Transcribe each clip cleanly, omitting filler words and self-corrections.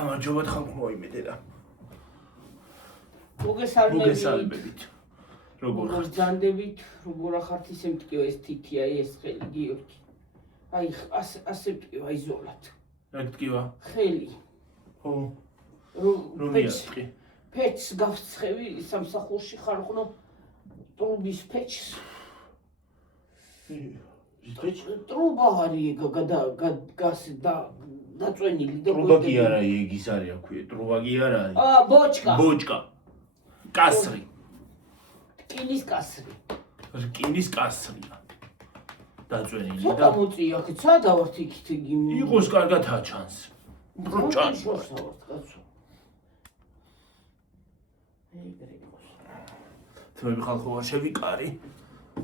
გამარჯობა ხალხო იმედე და მოგესალმებით. როგორ გრძანდებით, როგორ ახართ ისე მტკივა ეს თითია ეს ხელი გიორგი. აი ასე მტკივა იზოლად. რა მტკივა? ხელი. ხო. რომ მიატყი. ფეჩს გავცხევი სამსახურში ხარხნო ტრუბის ფეჩს. ტრუბა არის გასი და დაწვენილი და ტრუბა კი არა ეგის არის აქვე, ტრუბა კი არა არის. ბოჭკა. ბოჭკა. კასრი. რკინის კასრი. რკინის კასრია. დაწვენილი და ცოტა მოწია ხე, სადავართ იქით იყოს კარგად აჩანს. უფრო ჭანს. თმები ხალხო არ შევიკარი.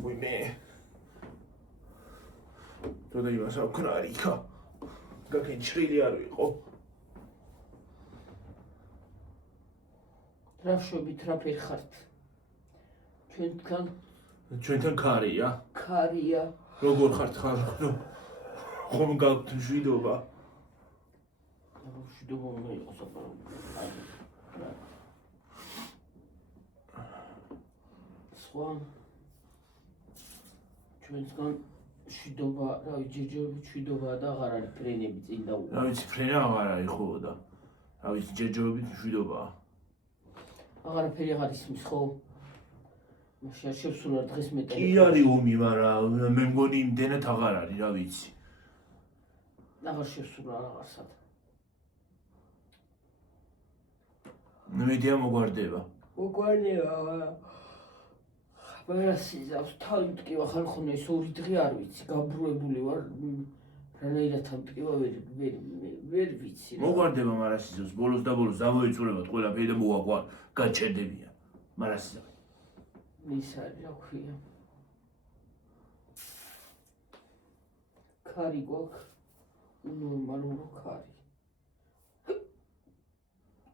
ვიმე. თორე იმას აქვარი იქა. გაგენჩრილი არ ვიყო. რა შვებით რა ფერ ხართ? ჩვენთან ქარია. ქარია. როგორ ხართ ხალხო? ხომ გაქვთ მშვიდობა? მშვიდობა უნდა იყოს აბა. სხვა ჩვენსგან მშვიდობა, რა ვიცი, ჯერჯერობით მშვიდობაა და აღარ არის ფრენები წინ და რა ვიცი, ფრენა აღარ არის ხო და რა ვიცი, ჯერჯერობით მშვიდობაა. აღარაფერი აღარ ისმის ხო? მაშინ შევსულა დღეს მეტად. კი არის ომი, მაგრამ მე მგონი იმდენად აღარ არის, რა ვიცი. აღარ შევსულა აღარსად. მედია მოგვარდება. მოგვარდება. ვერასიზავს თავი მტკივა ხალხონა ეს ორი დღე არ ვიცი, გაბრუებული ვარ. რანაირად მტკივა ვერ ვიცი. მოგვარდება მარასიზავს, ბოლოს და ბოლოს დავოიწურებათ ყველაფერი და მოვაყვარ, გაჩერდებიან. მარასიზავ. ის არის რა ქვია. ქარი გვაქვს, ნორმალურ ქარი.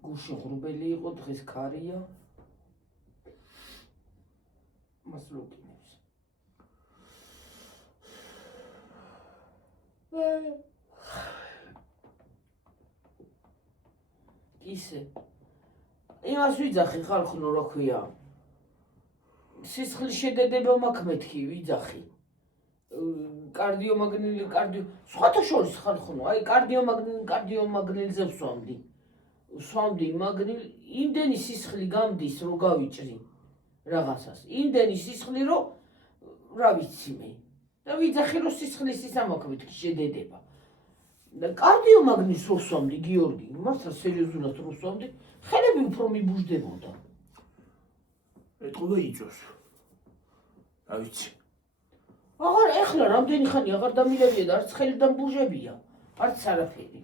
გუში ღრუბელი იყო, დღეს ქარია. მას ლუკინებს. ისე. იმას ვიძახი ხალხო რა ქვია. სისხლის შედედება მაქვს მეთქი ვიძახი. სხვათა შორის ხალხო, აი კარდიომაგნილზე ვსვამდი მაგნილ, იმდენი სისხლი გამდის რომ გავიჭრი რაღაცას. იმდენი სისხლი რომ რა ვიცი მე. და ვიძახი რომ სისხლის ის ამაქვს მეთქი შედედება. და კარდიომაგნილს ვსვამდი გიორგი, მართლა სერიოზულად ვსვამდი, ხელები უფრო მიბუჟდებოდა. ეთყობა იწოს. რა ვიცი. აღარ ეხლა რამდენი ხანი აღარ დამილევია და არც ხელი დამბუჟებია, არც არაფერი.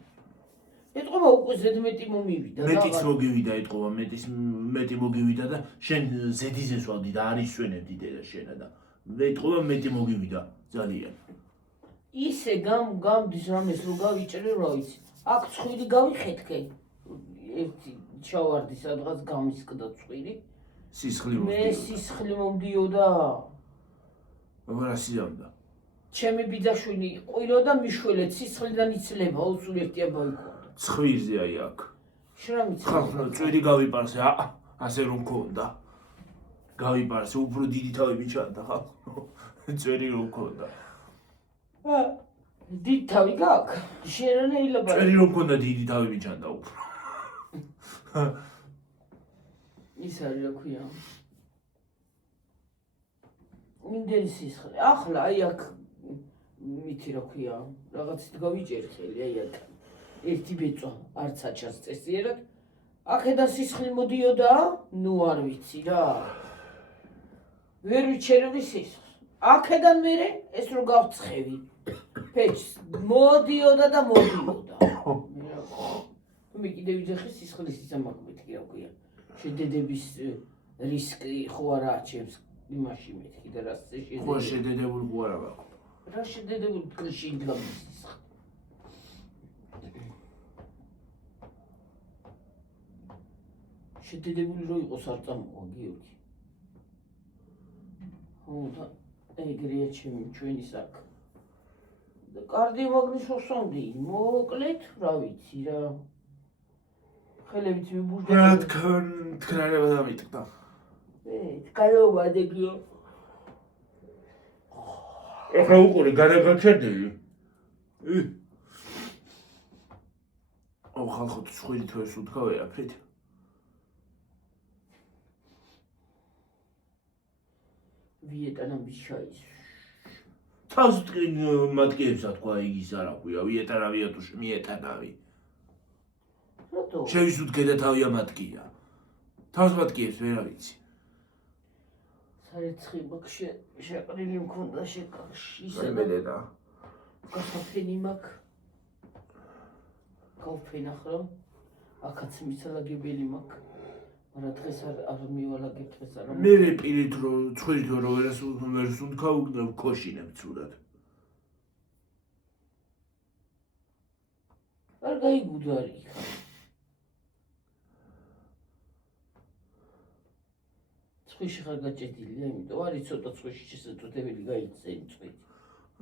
ეთყობა უკვე ზედმეტი მომივიდა. მეტიც მოგივიდა ეთყობა, მეტი მოგივიდა და შენ ზედიზე სვავდი და არ ისვენებდი დედა შენა და ეთყობა მეტი მოგივიდა ძალიან. ისე გამდის რამეს რო გავიჭრე რა ვიცი. აქ ცხვირი გავიხეთქე. ერთი ჩავარდი სადღაც გამისკდა ცხვირი. სისხლი მე სისხლი მომდიოდა. როგორ ასიამდა? ჩემი ბიძაშვილი ყვილოდა მიშველეთ სისხლიდან იცლება, უსულ ერთი აბა იქონდა. ცხვირზე აი აქ. შრამიც. ხალხო, წვერი გავიპარსე, ასე რომ მქონდა. გავიპარსე, უფრო დიდი თავი ჩანდა ხალხო. წვერი რომ მქონდა. დიდი თავი გაქვს? შენანეილობა. წვერი რომ მქონდა დიდი თავი ჩანდა უფრო. ის არის რა ქვია. იმდენი სისხლი. ახლა აი აქ მითი რა ქვია, რაღაცით გავიჭერი ხელი, აი აქ. ერთი ბეწვა არც აჩას წესიერად. აქედან სისხლი მოდიოდა? ნუ არ ვიცი რა. ვერ ვიჩერდი სისხლს. აქედან მერე ეს რო გავცხევი. ფეჩს მოდიოდა და მოდიოდა. მე კიდე ვიძახი სისხლის ისამაქვს მეთქი რა ქვია. შედედების რისკი ხო არა აჩემს იმაში მეთქი და რაც შეიძლება. ხო შედედებული ხო არა გაქვს. რა შედედებული თქში იდგამის სისხლი. შედედებული რო იყოს არ წამოვა გიორგი. ხო და ეგრეა ჩვენი საქმე. კარდიომაგნილს ვსვამდი, მოკლედ რა ვიცი რა. ხელებით რა მიბურჯდა. თქნარება დამიტყდა. გადავადეგიო. ახლა უყურე გადაგაჩერდელი. ხალხო ცხვირი თუ ეს უთქავ ერაფრით. ვიეტნამის შაის. თავს მატკიებსა თქვა იგის არა ქვია ვიეტნამია თუ მიეტნამი. რატო? შევისუდგე და თავია მატკია. თავს მატკიებს ვერ ვიცი. სარეცხი მაგ შეყრილი მქონდა შეკაში. აი მედედა. გასაფენი მაგ. გავფენახრო. აქაც მიცალაგებელი მაგ. მაგრამ დღეს არ მივალაგებ დღეს არა. მე პირით რო ცხვირით რო ვერას უთქავ ქოშინებ ცუდად. არ გაიგუდარი იქ. ცხვიში ხარ გაჭედილი, ამიტომ არის ცოტა ცხვიში შესაძლებელი გაიწენ წვით.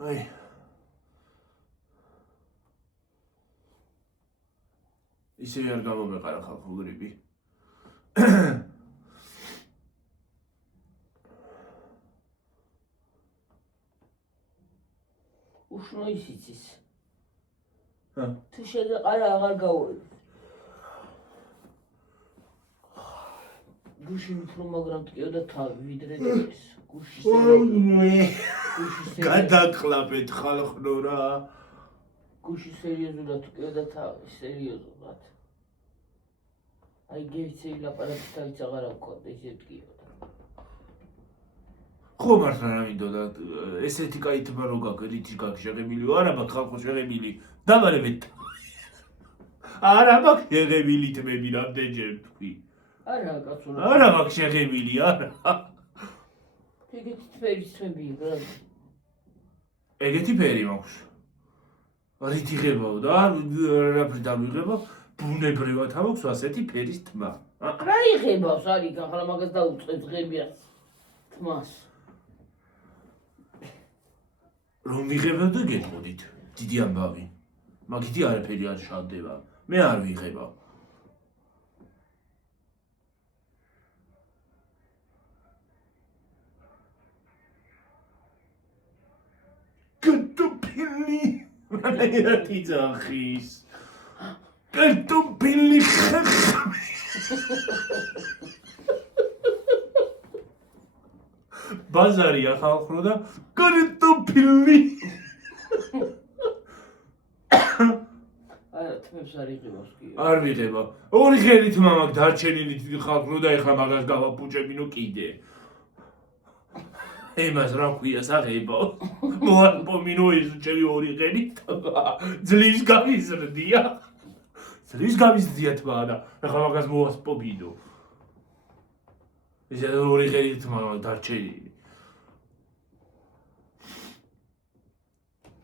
აი ისე არ გამომეყარა ხალხო გრიპი. უშნო ისიცის. თუ შეგეყარა აღარ გავუვიდ. გუშინ უფრო მაგრამ ტკიოდა თავი ვიდრე ეს. გუში გადაკლაპეთ ხალხო რა. გუში სერიოზულად ტკიოდა თავი, სერიოზულად. აი გეიცეი ლაპარაკი თავიც აღარ აქვს, ისე ტკიოდა. ხო მართლა რა მინდოდა ესეთი კაი თმა რო გაგრითი გაგშეღებილი არა მაგ ხალხო შეღებილი დამარებით. არა მაგ შეღებილი თმები რამდენჯერ თქვი. არა კაცო. არა მაგ შეღებილი არა. ეგეთი თმების თმები რა. ეგეთი ფერი მაქვს. რით იღებაო და არაფრით დამიღება ბუნებრივად აქვს ასეთი ფერის თმა. რა იღებავს არის ახლა მაგას დაუწყებ ღებიას თმას. რომ ვიღებავ და გეტყოდით დიდი ამბავი. მაგითი არაფერი არ შავდება. მე არ ვიღებავ. კარტოფილი მანაიათი ძახის. კარტოფილი ხახმი. ბაზარია ხალხო და კარტოფილი. არა თმებს არ იღებავს კი. არ ვიღება. ორი ხელით მამაკ დარჩენილი ხალხო და ეხლა მაგას გავაპუჭებინო კიდე. ემას რა ქვია საღებო. მოალპომინო ეს ჩემი ორი ხელით. ძლივს გამიზრდია. ძლივს გამიზრდია თმა და ეხლა მაგას მოასპობინო. ეს ორი ხელით მამაკ დარჩენილი.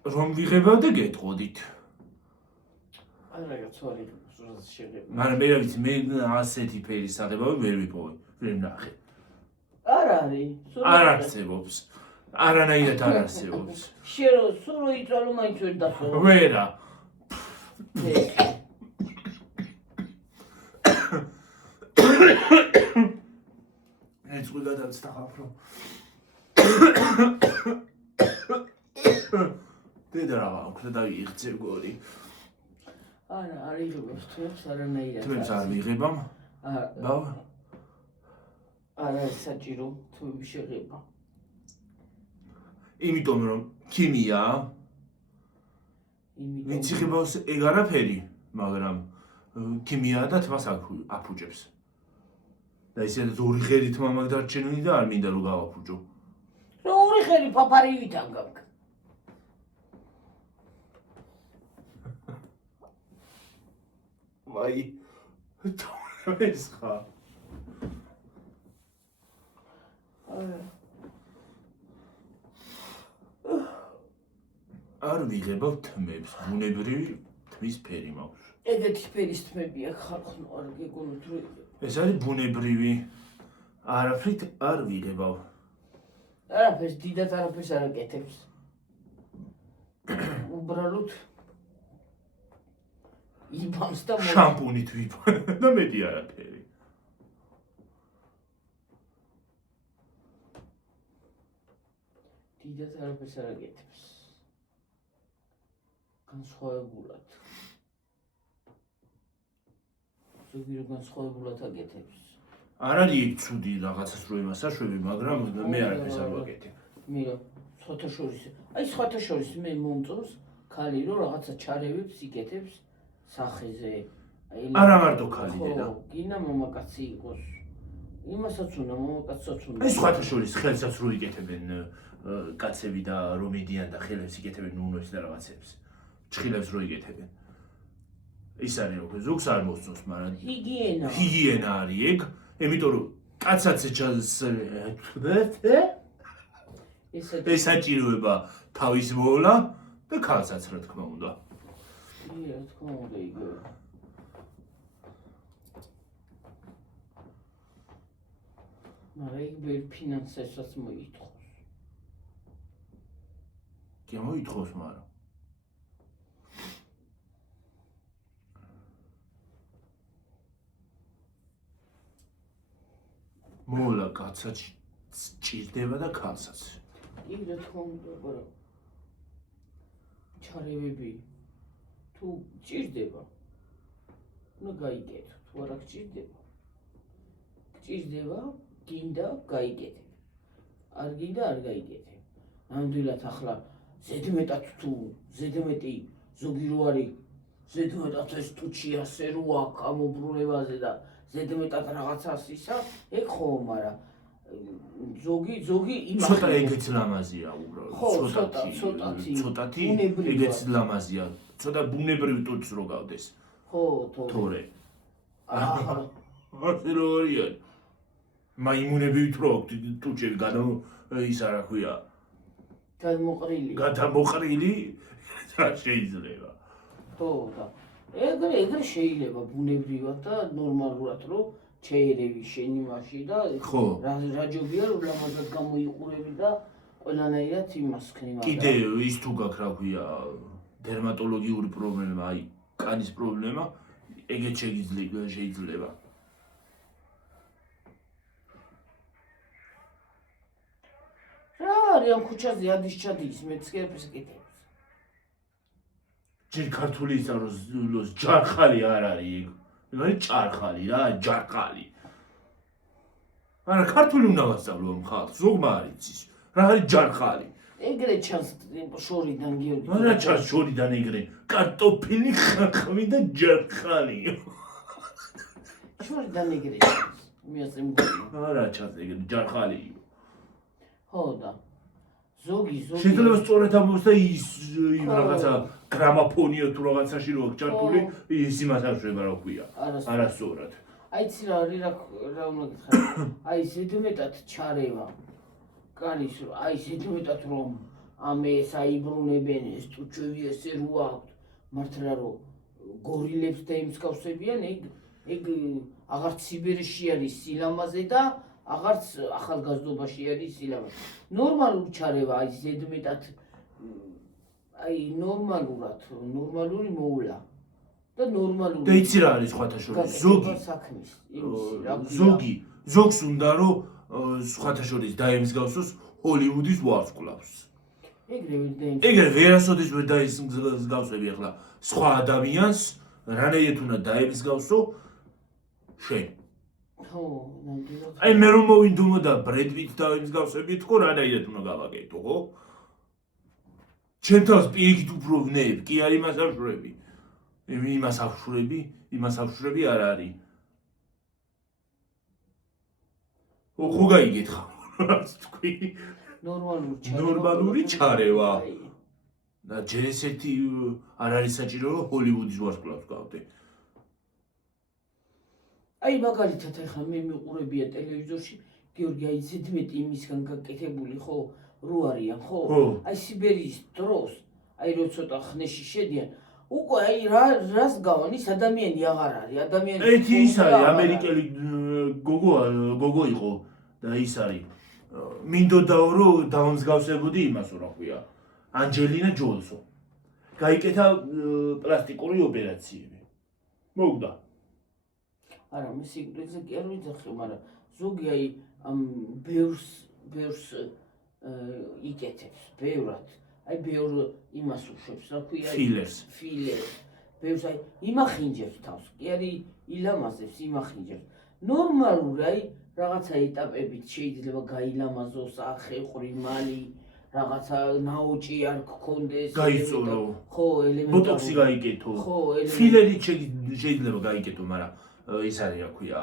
რომ ვიღებავ და გეტყოდით. არა გაცვალი სულაც შეგება. მაგრამ მე რა ვიცი მე ასეთი ფერის საღებავი ვერ ვიპოვე. ვერ ნახე. არ არის. არ არსებობს. არანაირად არ არსებობს. შერო სულ იწვალო მაინც ვერ დახო. ვერა. ეს უკვე გადავცდა ხალხო. დედა რა აქვს და დაიღწე გორი. არა არ იღებავს თმებს არანაირად. თმებს არ ვიღებამ. ბავ. არა საჭირო თმები შეღება. იმიტომ რომ ქიმიაა. ვინც იღებავს ეგ არაფერი, მაგრამ ქიმიაა და თმას აფუჭებს. და ისედაც ორი ხელით მამაკ დარჩენილი და არ მინდა რომ გავაფუჭო. რა ორი ხელი ფაფარივითან გაქვს. ვაი. ეს ხა. არ ვიღებავ თმებს, ბუნებრივი თმის ფერი მაქვს. ეგეთი ფერის თმები აქვს ხალხო არ გეგონოთ რომ ეს არის ბუნებრივი. არაფრით არ ვიღებავ. არაფერს დიდად არაფერს არ აკეთებს. უბრალოდ იბამს და შამპუნით ვიფარ და მეტი არაფერი. დიდად არაფერს არ აკეთებს. განსხვავებულად. ზოგი რო განსხვავებულად აკეთებს. არ არის იქ ცუდი რაღაცას რო იმასაშვები, მაგრამ მე არაფერს არ ვაკეთებ. მირა, სხვათა შორის, აი სხვათა შორის მე მომწონს ქალი რო რაღაცა ჩარევებს, იკეთებს სახეზე. არა მარტო ქალი დედა. გინდა მამაკაცი იყოს. იმასაც უნდა მამაკაცსაც უნდა. აი სხვათა შორის ხელსაც რო იკეთებენ კაცები და რომ მიდიან და ხელებს იკეთებენ ნუნოებს და რაღაცებს. ჭხილებს რო იკეთებენ. ის არის როგორ ზოგს არ მოსწონს, მაგრამ ჰიგიენა. ჰიგიენა არის ეგ, იმიტომ რომ კაცაც ესაჭიროება თავის მოვლა და ქალსაც რა თქმა უნდა. რა თქმა უნდა იგივე. მაგრამ იქ ვერ ფინანსებსაც მოითხოვს. კი მოითხოვს, მაგრამ მოვლა კაცაც ჭირდება და ქალსაც. კი რა თქმა უნდა, მაგრამ ჩარევები თუ ჭირდება, უნდა გაიგეთო, თუ არა გჭირდება. გჭირდება, გინდა გაიგეთებ. არ გინდა არ გაიგეთებ. ნამდვილად ახლა ზედმეტად თუ ზედმეტი ზოგი რო არის ზედმეტად ეს ტუჩი ასე რო აქვს ამობრუნებაზე და ზედმეტად რაღაცას ისა, ეგ ხო, მაგრამ ზოგი იმას ცოტა ეგეც ლამაზია უბრალოდ. ხო, ცოტათი ეგეც ლამაზია. ცოტა ბუნებრივ ტუჩს რო გავდეს. ხო, თორე. ასე რო არიან. მაიმუნები თრო ტუჩები ის არა ქვია. გადამოყრილი და შეიძლება. ხო და ეგრე შეიძლება ბუნებრივად და ნორმალურად რომ ჩეერევი შენ იმაში და რა ჯობია რომ ლამაზად გამოიყურები და ყველანაირად იმას ქნი. კიდე ის თუ გაქვს რა ქვია დერმატოლოგიური პრობლემა, აი კანის პრობლემა, ეგეც შეიძლება. რა არის ამ ქუჩაზე ადის ჩადის მეც კი არაფერს აკეთებს. ჯერ ქართული ისწავლოს ჯარხალი არ არის ეგ. ეგ არის ჭარხალი რა, ჯარხალი. არა ქართული უნდა ვასწავლო ამ ხალხს, ზოგმა არ იცის. რა არის ჯარხალი? ეგრე ჩანს შორიდან გიორგი. არა ჩანს შორიდან ეგრე. კარტოფილი, ხახვი და ჯარხალი. შორიდან ეგრე ჩანს. მიასწრე მგონი. არა ჩანს ეგრე ჯარხალი. ხო და ზოგი შეიძლება სწორად ამბობს და ის იმ რაღაცა გრამაფონია თუ რაღაცაში რო აქვს ჩართული ის იმას აშვება რა ქვია არასწორად. აი იცი რა არის რა უნდა გითხრა. აი ზედმეტად ჩარევა კანის აი ზედმეტად რომ ამეს აიბრუნებენ ეს ტუჩები ესე რო აქვს მართლა რომ გორილებს და იმსკავსებიან ეგ აღარც სიბერში არის სილამაზე და აღარც ახალგაზრდობაში არის სილამაზე. ნორმალურ ჩარევა აი ზედმეტად აი ნორმალური მოვლა და ნორმალური და იცი რა არის სხვათა შორის ზოგს უნდა რომ სხვათა შორის დაემსგავსოს ჰოლივუდის ვარსკვლავს. ეგრე ვერასოდეს ვერ დაემსგავსები ახლა სხვა ადამიანს რანაირად უნდა დაემსგავსო შენ. აი მე რომ მოვინდომო და ბრედ პიტს დავემსგავსები თქო რანაირად უნდა გავაკეთო ხო? ჩემ თავს პირიქით უფრო ვნებ, კი არ იმას ავშვრები. იმას ავშვრები არ არის. ხო გაიგეთ ხა რაც თქვი. ნორმალური ჩარევა. და ჯერ ესეთი არ არის საჭირო რომ ჰოლივუდის ვარსკვლავს გავდე. აი მაგალითად ახლა მე მიყურებია ტელევიზორში გიორგი აი ზედმეტი იმისგან გაკეთებული ხო რო არიან ხო? აი სიბერიის დროს აი რო ცოტა ხნეში შედიან უკვე აი რას გავან ის ადამიანი აღარ არის ადამიანი. ეთი ის არის ამერიკელი გოგო იყო და ის არის მინდოდაო რომ დავამსგავსებოდი იმასო რა ქვია ანჯელინა ჯოლსო. გაიკეთა პლასტიკური ოპერაციები. მოგდა. არა, მე სიკვდილზე კი არ ვიძახი, მაგრამ ზოგი აი ამ ბევრს იკეთებს, ბევრად. აი ბევრ იმას უშვებს, რა ქვია, ფილერს. ბევრს აი იმახინჯებს თავს, კი არის ილამაზებს, იმახინჯებს. ნორმალური აი რაღაცა ეტაპებით შეიძლება გაილამაზოს, ახე, ყრიმალი, რაღაცა ნაოჭი არ გქონდეს. გაიწორო. ხო, ელემენტარული. ბოტოქსი გაიკეთო. ხო, ფილერი შეიძლება გაიკეთო, მაგრამ ეს არის რა ქვია.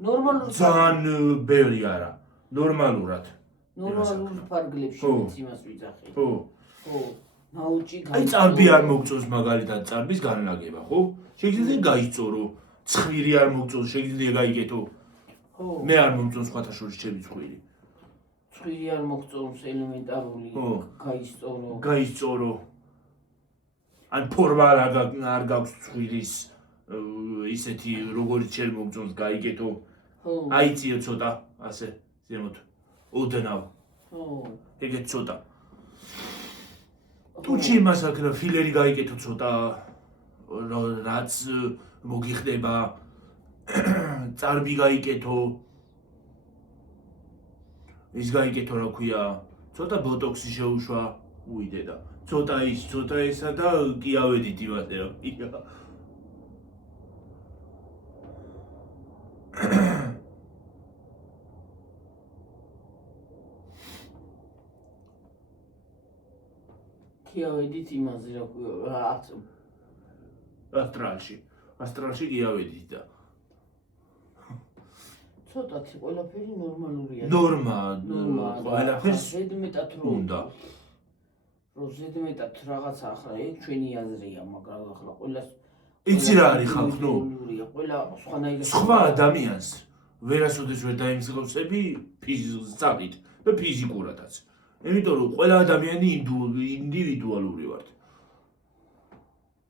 ნორმალურად ძალიან ბევრი არა. ნორმალურად. ნორმალურ ფარგლებში მეც იმას ვიძახი. ხო. ხო, ნაოჭი აი წარბი არ მოგწონს მაგალითად წარბის განლაგება, ხო? შეგიძლია გაიწორო. ცხვირი არ მოგწონს, შეგიძლია გაიკეთო. ხო. მე არ მომწონს სხვათა შორის ჩემი ცხვირი. ცხვირი არ მოგწონს ელემენტარული გაისწორო. გაიწორო. ან ფორმა არ გაქვს ცხვირის ისეთი როგორც შენ მოგწონს გაიკეთო. ხო. აიწიო ცოტა ასე ზემოთ. ოდნავ. ხო. ეგეთ ცოტა. თუჩი იმას აქ ფილერი გაიკეთო ცოტა რაც მოგიხდება წარბი გაიკეთო ის გაიკეთო რა ქვია ცოტა ბოტოქსი შეუშვა უიდე და ცოტა ისა და კი ავედით იმაზე რა ქვია კი ავედით იმაზე რა ქვია ასტრალში კი ავედით და ცოტათი ყველაფერი ნორმალურია. ნორმალ. ყველაფერს ზედმეტად უნდა. რომ ზედმეტად რაღაცა ახლა ეგ ჩვენი აზრია, მაგრამ ახლა ყველას იცი რა არის ხალხო? ყველა სხვანაირად სხვა ადამიანს ვერასოდეს ვერ დაიმსგავსები ფიზიკით და ფიზიკურადაც. იმიტომ რომ ყველა ადამიანი ინდივიდუალური ვართ.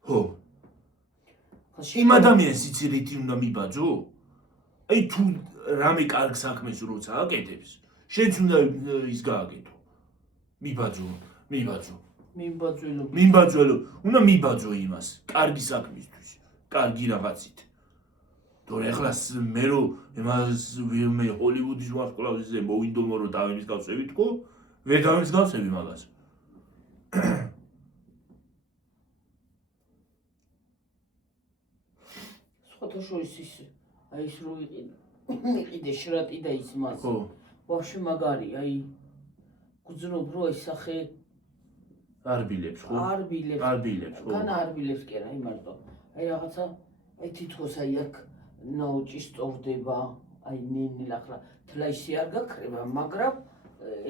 ხო. იმ ადამიანს იცი რითი უნდა მიბაძო? აი თუ რამე კარგ საქმეს როცა აკეთებს, შენც უნდა ის გააკეთო. მიმბაძველო, უნდა მიბაძო იმას, კარგი საქმისთვის, კარგი რაღაცით. თორე ახლა მე რომ იმას მე ჰოლივუდის ვარსკვლავზე მოვიდომო რომ დავიმსგავსები თქო, ვერ დავიმსგავსები მაგას. სხვათა შორის ის აი ის რო იყიდე შრატი და ის მას. ხო. ვაფშე მაგარი, აი გძნობ რო ეს სახე არბილებს, ხო? არბილებს, ხო. განა არბილებს კი არა, იმარტო. აი რაღაცა აი თითქოს აი აქ ნაოჭი სწორდება, აი ნენილ ახლა თლაისი არ გაქრება, მაგრამ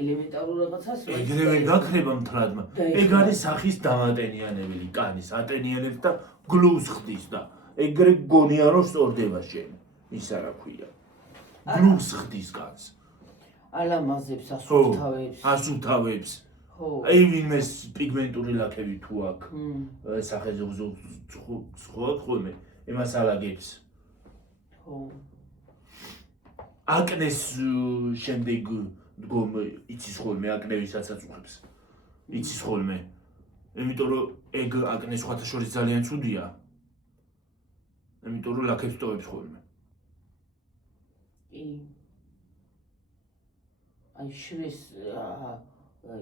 ელემენტარულ რაღაცას ეგრე ვერ გაქრება მთლად, ეგ არის სახის დამატენიანებელი, კანის ატენიანებს და გლუვს ხდის და ეგრე გონია რომ სწორდება შენ. ის არა ქვია. გლუვს ხდის კანს. ალამაზებს ასუფთავებს. ხო. აი ვინმეს პიგმენტური ლაქები თუ აქვს. სახეზე ხო ხოლმე იმას ალაგებს. ხო. აკნეს შემდეგ დგომ იცის ხოლმე აკნევისაც უხებს. იცის ხოლმე. იმიტომ რომ ეგ აკნე სხვათა შორის ძალიან ცუდია. იმიტომ რომ ლაქებს ტოვებს ხოლმე. კი. აი შრეს აი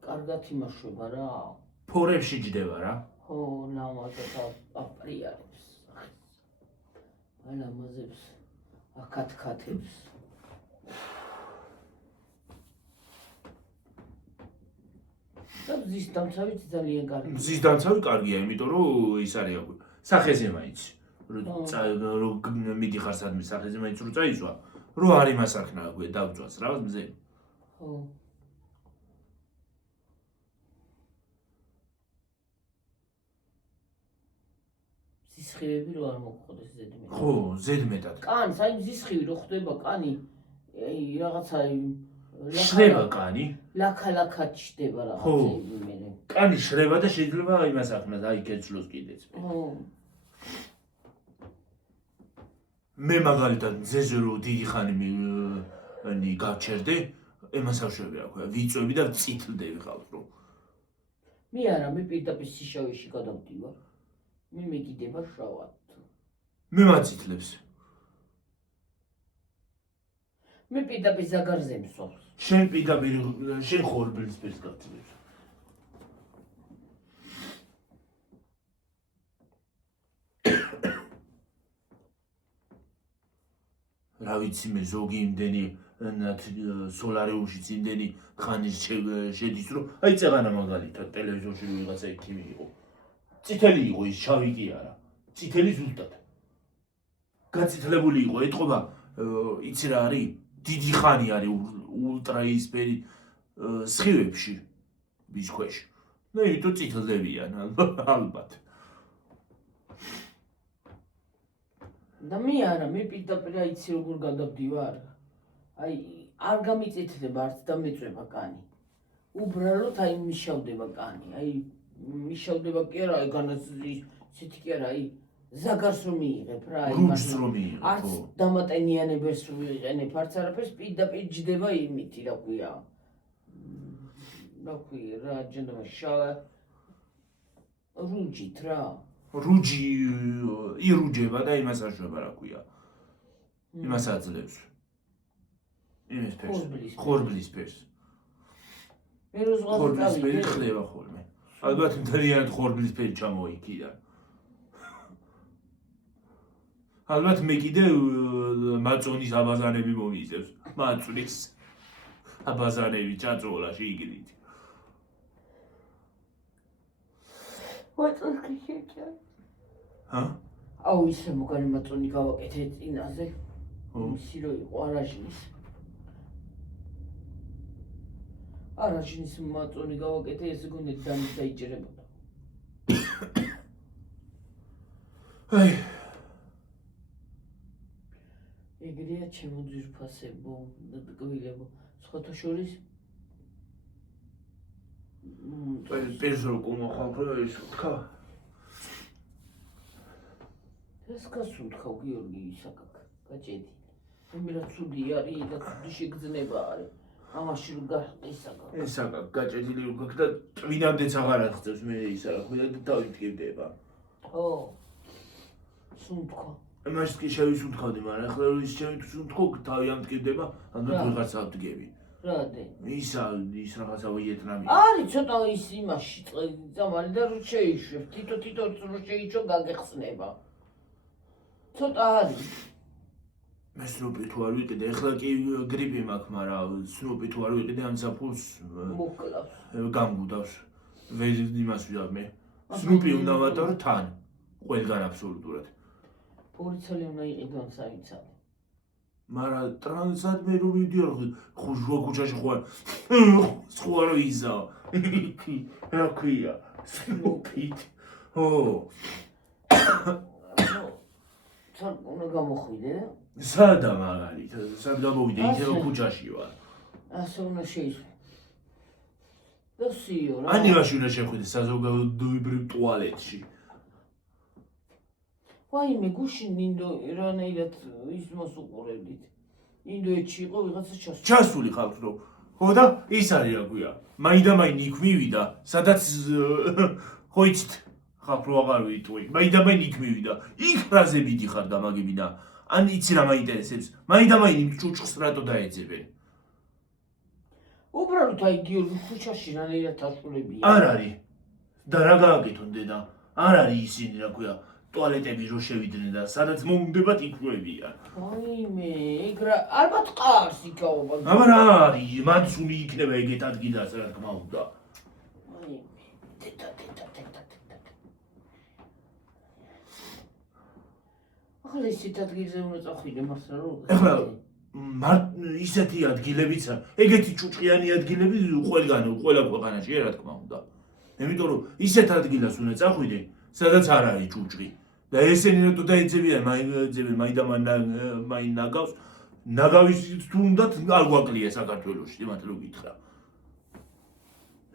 კარგად იმაშვება რა. ფორებში ჯდება რა. ხო, ნამაზად აპრიარებს. ალამაზებს აკათქათებს. და მზის დამცავი ძალიან კარგია. მზის დამცავი კარგია, იმიტომ რომ ის არის აქვე. სახეზე მაინც. რომ მიდიხარ სადმე სახეზე მაინც რო წაიწვა, რო არ იმასახნა აქვე დაგწვას რა მზე. ხო. ზისხივები რო არ მოგხდეს ზედმეტად. ხო, ზედმეტად. კანს, აი ზისხივი რო ხდება კანი, აი რაღაცა შრება კანი. ლაქა-ლაქად შრდება რაღაცა მე. კანი შრება და შეიძლება იმასახნას, აი კეცლოს კიდეც. ხო. მე მაგალითად ძეზე რო დიდი ხანი გავჩერდე, ემასავშები აქვე, ვიწვევი და წითლდები ხალხ რო. მე არა, მე პირდაპირ სიშავეში გადავდივარ. მე მეკიდება შავად. მე მაწითლებს. მე პირდაპირ ზაგარზე მსვავს. შენ პირდაპირ შენ ხორბლის ფერს გაწითლებს. რა ვიცი მე ზოგი იმდენი სოლარიუმშიც იმდენი ხანი შედის რომ აი წეღანა მაგალითად ტელევიზორში ვიღაცა იქიმი იყო. წითელი იყო ის შავი კი არა. წითელი ზუსტად. გაწითლებული იყო ეთყობა იცი რა არის? დიდი ხანი არის ულტრა ისფერი სხივებში ვის ქვეშ. ნუ იმიტომ წითლდებიან ალბათ. და მე არა, მე პირდაპირ აიცი როგორ გადავდივარ. აი, არ გამიწითლება არც და მეწვება კანი. უბრალოდ აი მიშავდება კანი. აი, მიშავდება კი არა, აი განაცდისეთი კი არა, აი ზაგარს რომ მიიღებ რა, აი რუჯს რომ მიიღებ. არც დამატენიანებელს ვიყენებ, არც არაფერს პირდაპირ ჯდება იმითი, რა ქვია. რა ქვია, რა ჯენობა შავა რუჯით რა. რუჯი ირუჯება და იმას აშვება რა ქვია. იმას აძლევს. იმის ფერს. ხორბლის ფერს. მე რო ზღავს ხორბლის ფერი ხდება ხოლმე. ალბათ მთლიანად ხორბლის ფერი ჩამოიქია. ალბათ მე კიდე მაწონის აბაზანები მომიწევს. მაწვნის აბაზანები ჩაწოლაში იგდით. ვაწოს ქიშეჭა. ჰა? აუ ისე მოგარი მაწონი გავაკეთე წინაზე. ისი რო იყო არაჟნის. არაჟნის მაწონი გავაკეთე, ესე გონდა დამის დაიჭერებოდა. აი ეგრეა ჩემო ძვირფასებო, დაკვილებო. სხვათა შორის პერსო კომახალ ის თქვა. ეს გასუნთქავ გიორგი ისაკაკ, გაჭედი. მე რა ცუდი არის და ცუდი შეგრძნება არის. ამაში რომ გაისაკაკ. ისაკაკ გაჭედილი უკაკ და ტვინამდეც აღარ აღწევს მე ისაკაკ და დავიდგებდება. ხო. სუნთქვა. იმას კი შევისუნთქავდი, მაგრამ ახლა რომ ის შევისუნთქო, თავი ამტკივდება, ანუ ვიღაცა ავდგები. რადე? ის რაღაცა ვიეტნამი. არის ცოტა ის იმაში წამალი და რო შეიშვებ, თითო რო შეიჩო გაგეხსნება. ცოტა არის. მე სნოპი თუ არ ვიყიდე, ახლა კი გრიპი მაქვს, მაგრამ სნოპი თუ არ ვიყიდე, ამ საფულს მოკლავს. გამგუდავს. ვერ იმას ვიდავ მე. სნოპი უნდა ვატარო თან. ყველგან აბსოლუტურად. პოლიცია უნდა იყიდონ საინცად. მაგრამ ტრანსად მე რომ მივდიარ ხუჟვა ქუჩაში ხوار. სხვა რა იზა. რა ქვია? სნოპით. ო. თან უნდა გამოხვიდე. სადა მაგალითად, სად გამოვიდე, ითეო ქუჩაში ვარ. ასე უნდა შეიშვე. და სიო რა. ანივაში უნდა შეხვიდე საზოგადოებრივ ტუალეტში. ვაიმე გუშინ ნინდო რანაირად ის მოსუყურებდით. ინდოეთში იყო ვიღაცა ჩასული. ჩასული ხალხს რო. ხო და ის არის რა ქვია. მაინდამაინ იქ მივიდა, სადაც ხო იცით, ხალხ რო აღარ ვიტყვი. მაინდამაინ იქ მივიდა. იქ ფრაზე მიდიხარ გამაგები და ან იცი რა მაინტერესებს. მაინდამაინ იმ ჭუჭხს რატო დაეძებენ? უბრალოდ აი გიორგი ქუჩაში რანაირად ასულებია. არ არის. და რა გააკეთონ დედა? არ არის ისინი რა ქვია. ტუალეტები რო შევიდნენ და სადაც მომდებათ იქ ვებიან. ვაიმე, ეგ რა ალბათ ყავს იქაობა. აბა რა არის? მან სული იქნება ეგეთ ადგილას რა თქმა უნდა. ვაიმე, დედა. ახლა ისეთ ადგილზე უნდა წახვიდე მართლა რომ. ეხლა ისეთი ადგილებიც არის. ეგეთი ჭუჭყიანი ადგილები ყველგან ყველა ქვეყანაშია რა თქმა უნდა. იმიტომ რომ ისეთ ადგილას უნდა წახვიდე, სადაც არ არის ჭუჭყი. და ესენი რატო დაეძებიან, მაინ ნაგავს. ნაგავის თუნდაც არ გვაკლია საქართველოში, მათ რო გითხრა.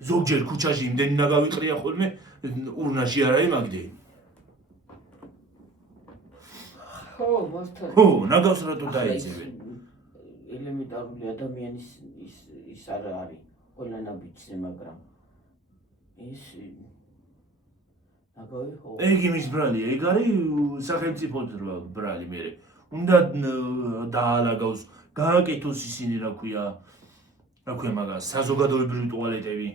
ზოგჯერ ქუჩაში იმდენი ნაგავი ყრია ხოლმე, ურნაში არ არის მაგდენი. ხო, მართლა. ხო, ნაგავს რატო დაეძებენ? ელემენტარული ადამიანის ის არ არის ყველა ნაბიჯზე, მაგრამ ეს აგავი ხო. ეგ იმის ბრალია, ეგ არის სახელმწიფო ბრალი მე. უნდა დაალაგავს, გააკეთოს ისინი რა ქვია მაგას, საზოგადოებრივი ტუალეტები.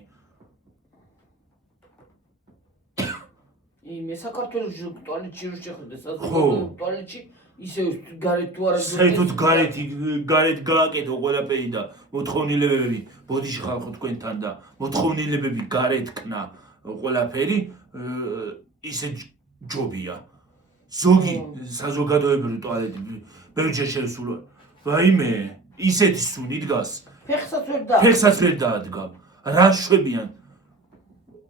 იმე საქართველოს ტუალეტში რო შეხვდე საზოგადოებრივ ტუალეტში ისე გარეთ თუ არა საერთოდ გარეთ გააკეთო ყველაფერი და მოთხოვნილებები ბოდიში ხალხო თქვენთან და მოთხოვნილებები გარეთ კნა ყველაფერი ისე ჯობია. ზოგი საზოგადოებრივი ტუალეტი ბევრჯერ შევსულა. ვაიმე, ისეთი სუნი დგას. ფეხსაც ვერ დაადგა. რა შვებიან?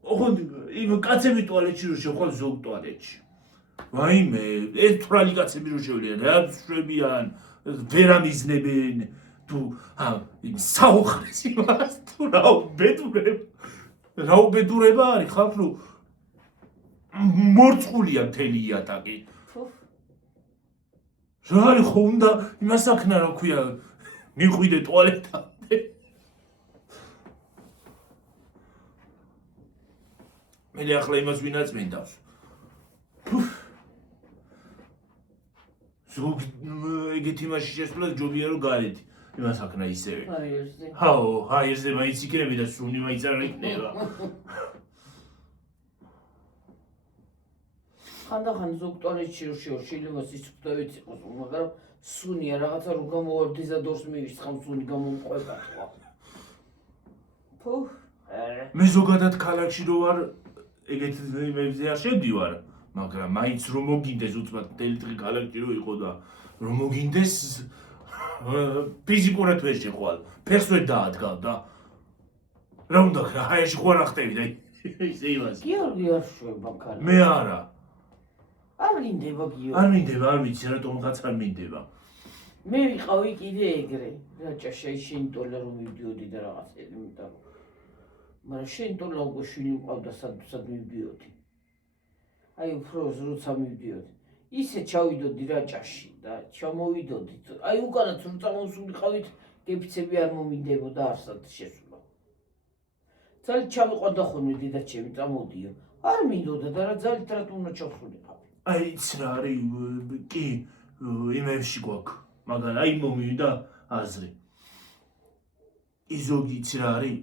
ოღონდ იმ კაცები ტუალეტში რო შეხვალ ზოგ ტუალეტში. ვაიმე, ეს თვრალი კაცები რო შევლიან, რა შვებიან, ვერ ამიზნებენ თუ საოხრეს იმას თუ რა უბედურება არის ხალხ რო მორწყულია მთელი იატაკი. რა არის ხო უნდა იმას აქნა რა ქვია მიხვიდე ტუალეტამდე. მე ახლა იმას ვინაწმინდავს. ზოგ ეგეთი იმაში შესვლა ჯობია რომ გარეთი იმას აქნა ისევე. ჰაერზე მაინც იქნები და სუნი მაინც არ იქნება. ხანდახან ზოგ ტუალეტში რო შეიძლება სიცოცხლეც იყოს, მაგრამ სუნია რაღაცა რომ გამოვარდეს და დორს მივისხამ სუნი გამომყვება ხო. მე ზოგადად ქალაქში რო ვარ ეგეთ იმებზე არ შევდივარ, მაგრამ მაინც რომ მოგინდეს უცბად მთელი დღე ქალაქში რო იყო და რომ მოგინდეს ფიზიკურად ვერ შეხვალ, ფეხს ვერ დაადგავ და რა უნდა ჰაერში ხო არ ახტები და ისე იმას. გიორგი არ შვება ქალი. მე არა. არ მინდება გიორგი. არ მინდება, არ ვიცი რატომღაც არ მინდება. მე ვიყავი კიდე ეგრე, რაჭაში შენ ტოლა რომ მივდიოდი და რაღაცები იმიტომ. მაგრამ შენ ტოლა უკვე შვილი მყავდა სადაც მივდიოდი. აი უფრო როცა მივდიოდი. ისე ჩავიდოდი რაჭაში და ჩამოვიდოდი. აი უკანაც რომ წამოსულიყავით, გეფიცები არ მომინდებოდა არსად შესვლა. ძალით ჩამიყვანდა ხოლმე დედაჩემი წამოდიო. არ მინდოდა და რა ძალით რატომ უნდა ჩავსულიყავ. აი იც რა არის კი იმებში გვაქვს, მაგრამ აი მომივიდა აზრი. ზოგი იც რა არის?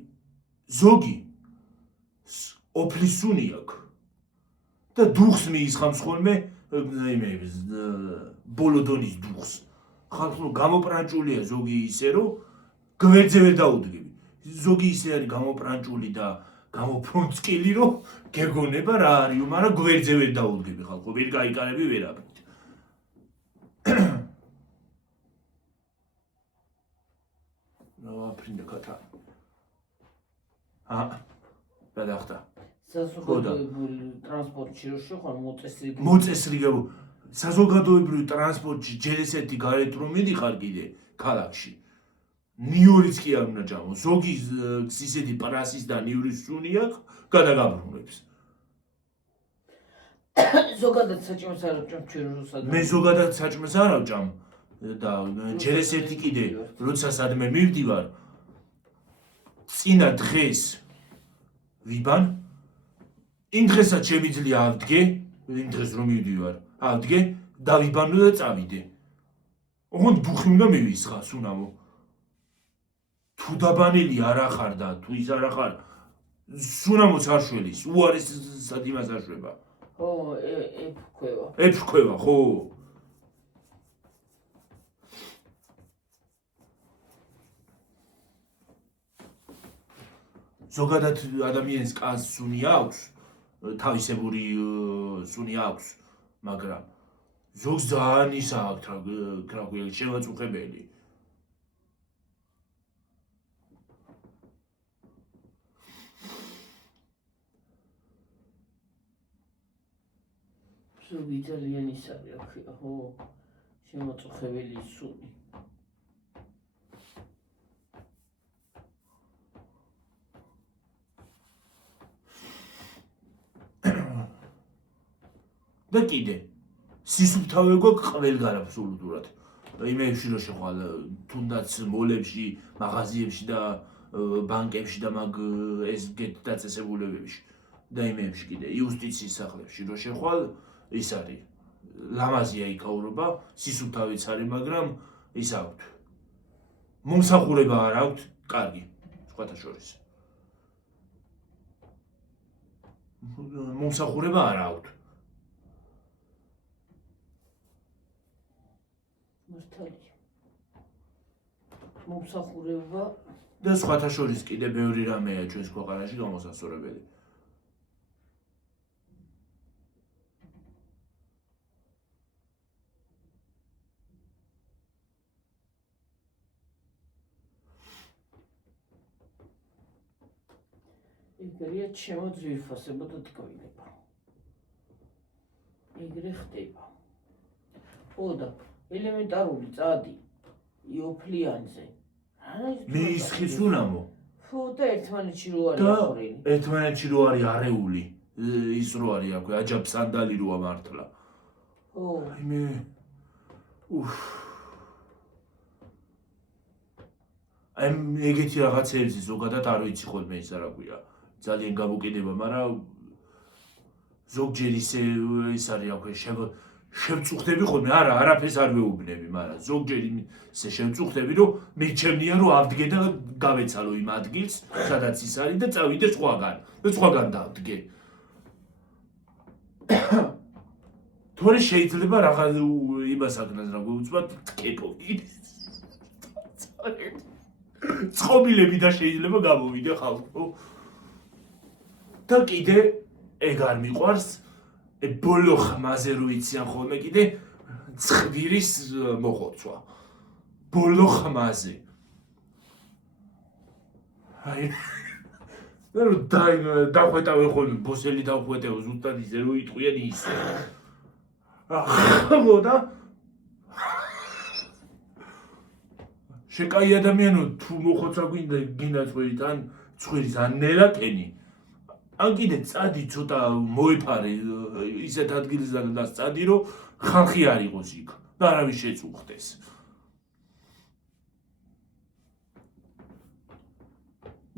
ზოგი ოფლისუნი აქვს და დუხს მიისხამს ხოლმე იმებს ბოლოდონის დუხს. ხალხო გამოპრანჭულია ზოგი ისე რომ გვერდზე ვერ დაუდგები. ზოგი ისე არის გამოპრანჭული და გამოფრონტკილი რომ გეგონება რა არის, მაგრამ გვერდზე ვერ დაუდგები ხალხო, ვერ გაიკარები ვერაფრით. აფრინდა კატა. რა დახტა? საზოგადოებრივი ტრანსპორტში რო შეხვალ მოწესრიგებო. საზოგადოებრივი ტრანსპორტში ჯელესეთი გარეთ რომ მიდიხარ კიდე ქალაქში. ნიურიც კი არ უნდა ჯამო. ზოგი ისეთი პრასის და ნიურის სუნი აქვს, გადაგაბრუნებს. ზოგადად საჭმელს არ ვჭამ ჩვენ რუსად. მე ზოგადად საჭმელს არ ვჭამ და ჯელესეთი კიდე როცა სადმე მივდივარ წინა დღეს ვიბან იმ დღესაც შემიძლია ავდგე, იმ დღეს რომ მივდივარ, ავდგე და ვიბანო და წავიდე. ოღონდ ბუხი უნდა მივისხა სუნამო. თუ დაბანელი არ ახარ და თუ ის არ ახარ, სუნამოც არ შველის, უარესად იმას არ შვება. ხო, ეფრქვევა. ეფრქვევა, ხო. ზოგადად ადამიანს კაცს სუნი აქვს, თავისებური სუნი აქვს, მაგრამ ზოგს ძალიან ისა აქვს რა ქვია, შემაწუხებელი. ზოგი ძალიან ის არის, ხო, შემაწუხებელი სუნი. და კიდე სისუფთავე გვაქვს ყველგან აბსოლუტურად. იმებში რო შეხვალ თუნდაც მოლებში, მაღაზიებში და ბანკებში და მაგ ეს გეთ დაწესებულებებში. და იმეებში კიდე იუსტიციის სახლებში რო შეხვალ ის არის ლამაზია იქაურობა სისუფთავიც არის მაგრამ ის აქვთ მომსახურება არ აქვთ კარგი სხვათა შორის მომსახურება არ აქვთ მართალია მომსახურება და სხვათა შორის კიდე ბევრი რამეა ჩვენს ქვეყანაში გამოსასწორებელი ეგრეა ჩემო ძვირფასება და ტკბილება. ეგრე ხდება. ხო და ელემენტარული წადი იოფლიანზე. მეისხის უნამო ხო და ერთმანეთში რო არის და ახორელი. ერთმანეთში რო არის არეული ის რო არის აქვე აჯაფსანდალი როა მართლა ხო. აი მე აი ეგეთი რაღაცეებზე ზოგადად არ ვიცი ხოლმე ის რა ქვია ძალიან გამოკიდება, მაგრამ ზოგჯერ ისე ის არის აქვე შევწუხდები ხოლმე, არა, არაფერს არ ვეუბნები, მაგრამ ზოგჯერ ისე შევწუხდები, რომ მეჩემნია რომ ავდგე და გავეცალო იმ ადგილს, სადაც ის არის და წავიდე სხვაგან და სხვაგან დავდგე. თორე შეიძლება რაღაც იმას აკნას რა გვეუწვათ ტკეპობი. წყობილები და შეიძლება გამოვიდე ხალხო. და კიდე ეგ არ მიყვარს ბოლო ხმაზე რო იციან ხოლმე კიდე ცხვირის მოხოცვა ბოლო ხმაზე აი ნუ დახვეტავე ხოლმე ბოსელი დახვეტეო ზუსტად ისე რო იტყვიან ისე ახლა და შეკაი ადამიანო თუ მოხოცვა გინდა ცხვირის ან ცხვირის ან ნელაკენი ან კიდე წადი ცოტა მოეფარე ისეთ ადგილზე და წადი რომ ხალხი არ იყოს იქ და არავის შეწუხდეს.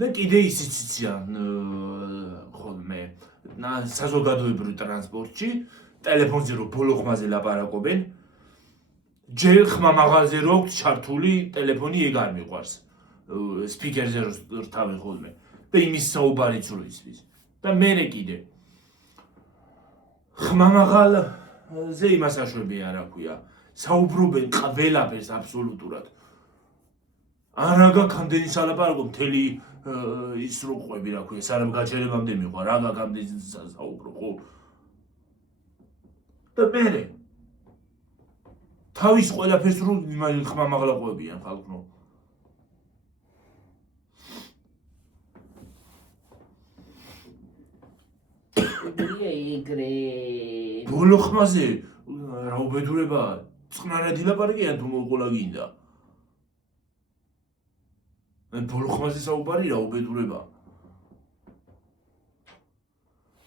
და კიდე ისიც იციან ხოლმე საზოგადოებრივ ტრანსპორტში ტელეფონზე რო ბოლო ხმაზე ლაპარაკობენ ჯერ ხმამაღალზე რო აქვს ჩართული ტელეფონი ეგ არ მიყვარს სპიკერზე რო რთავენ ხოლმე და იმის საუბარიც რო ისმის და მერე კიდე ხმამაღალზე იმას აშვებია რა ქვია საუბრობენ ყველაფერს აბსოლუტურად არა გაქამდენი სალაპარაკო მთელი ის რო ყვები რა ქვია სარამ გაჩერებამდე მიყვა რა გაქამდენი საუბრო ხო და მერე თავის ყველაფერს რო ხმამაღლა ყვებიან ხალხო ეგრე ბოლო ხმაზე რა უბედურებაა წყნარად ილაპარაკიან თუ მოყოლა გინდა ბოლო ხმაზე საუბარი რა უბედურებაა